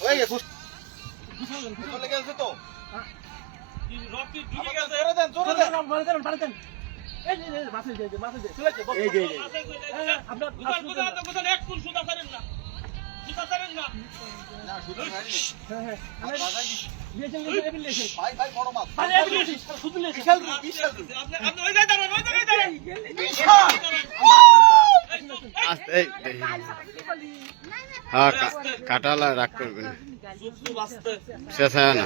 হয়ে গেছে চলে গেছে তো হ্যাঁ কাটালা রাগ করবেন শেষ হয় না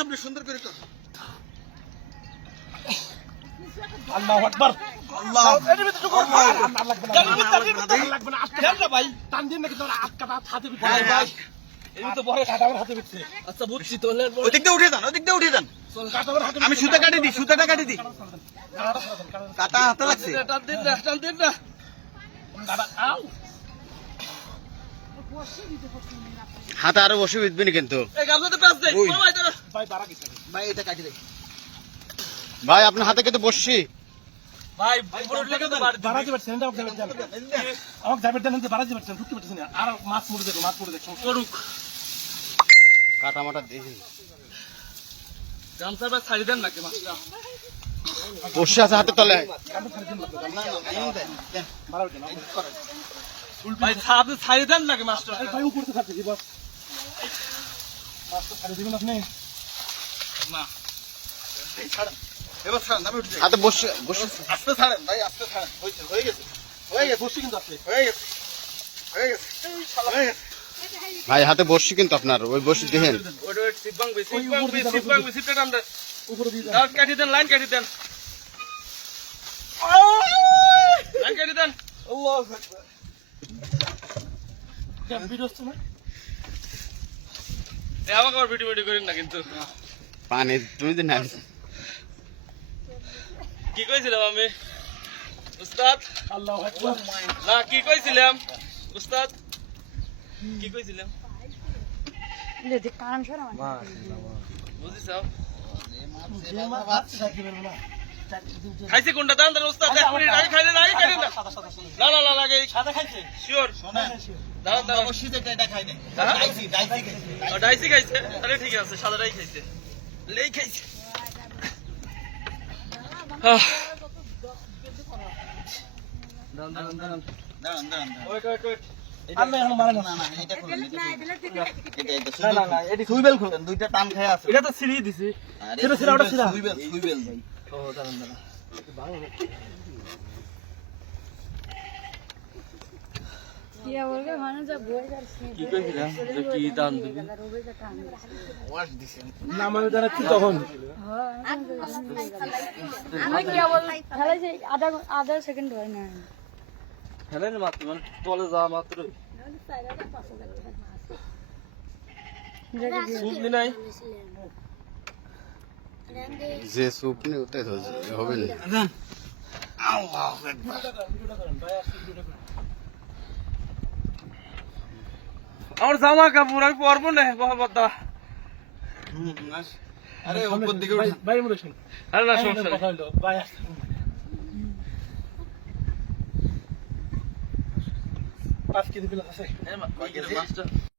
আপনি সুন্দর করে আল্লাহু আকবার আল্লাহ লাগবে না ভাই টান দিন নাকি তোর আট কাটা হাতে ভাই ভাই এই তো বড় কাটা আমার হাতে বিচ্ছে আচ্ছা বুঝছি তোলে ওদিক দিয়ে উঠে যান আমি সুতা কাটি দিই কাটা হাতে লাগছে টান দিন না কাটা আউ হাতে আরো বসে বিধবেন কিন্তু এই গামলা তো পাস দে ভাই বাড়া গেছে ভাই এটা কাটি দে ভাই আপনার হাতে কিন্তু বসছি ভাই উপরে উঠলে তো বাড়াতে পারছেন না আমাকে যাবে দেন বাড়াতে পারছেন ঢুকতে পারছেন না আর মাছ মুড়ে দেখো করুক কাটা মাটা দেখি গামছাটা ছাড়ি দেন নাকি মাছটা বসে আছে হাতে তলে ভাই আপনি ছাড়ি দেন নাকি মাছটা ভাই উপরে তো ছাড়তে দিবা মাছটা ছাড়ি দিবেন আপনি না এই ছাড় এবার ছাড়েন আমি উঠে হাতে বসে আস্তে ছাড়েন ভাই আস্তে ছাড়েন হয়ে গেছে বসছি কিন্তু আছে হয়ে গেছে ভাই হাতে বসছি কিন্তু আপনার ওই বসে দেখেন ওই সিপবাং সিপটা টান দেন উপরে দিয়ে দেন কাটি দেন লাইন কাটি দেন আল্লাহু আকবার কেন ভিডিও হচ্ছে না এ আমাকে আর ভিডিও করেন না কিন্তু পানি তুমি দিন না কি কইছিলাম আমি উস্তাদ আল্লাহু আকবার না কি কইছিলাম উস্তাদ কি কইছিলাম লে কান সরা বুঝিছো খাইছে কোনটা দান দান উস্তাদ এক মিনিট আগে খাইলে না আগে খাইলে না না লাগে সাদা খাইছে শিওর দাঁড়ান অবশ্যই এটা খাই নাই ডাইসি খাইছে তাহলে ঠিক আছে সাদাটাই খাইছে লেই খাইছে দাঁড়ান ওয়েট আমি এখন মানে না এটা খুলুন না এটা সুইবেল খুলেন দুইটা টান খায় আছে এটা তো সিঁড়ি দিছি সিরা ওটা সিরা সুইবেল ভাই ও দাঁড়ান কিয়া বলবে মানে যা বই করছি কি কইছিলা যে কি দান দিবি ওয়াশ দিছেন না মানে জানাচ্ছি তখন হ্যাঁ আমি কিয়া বল খেলাইছে আধা সেকেন্ড হয় না খেলেন মাত্র মানে তলে যাওয়া মাত্র সুপ নাই যে সুপ নেই ওটাই হবে না আমার জামা কাপড় আমি পরবো না বাবা আরে উপর দিকে ভাই মনে শুন আরে না সমস্যা নেই ভাই পাঁচ কেজি প্লাস আছে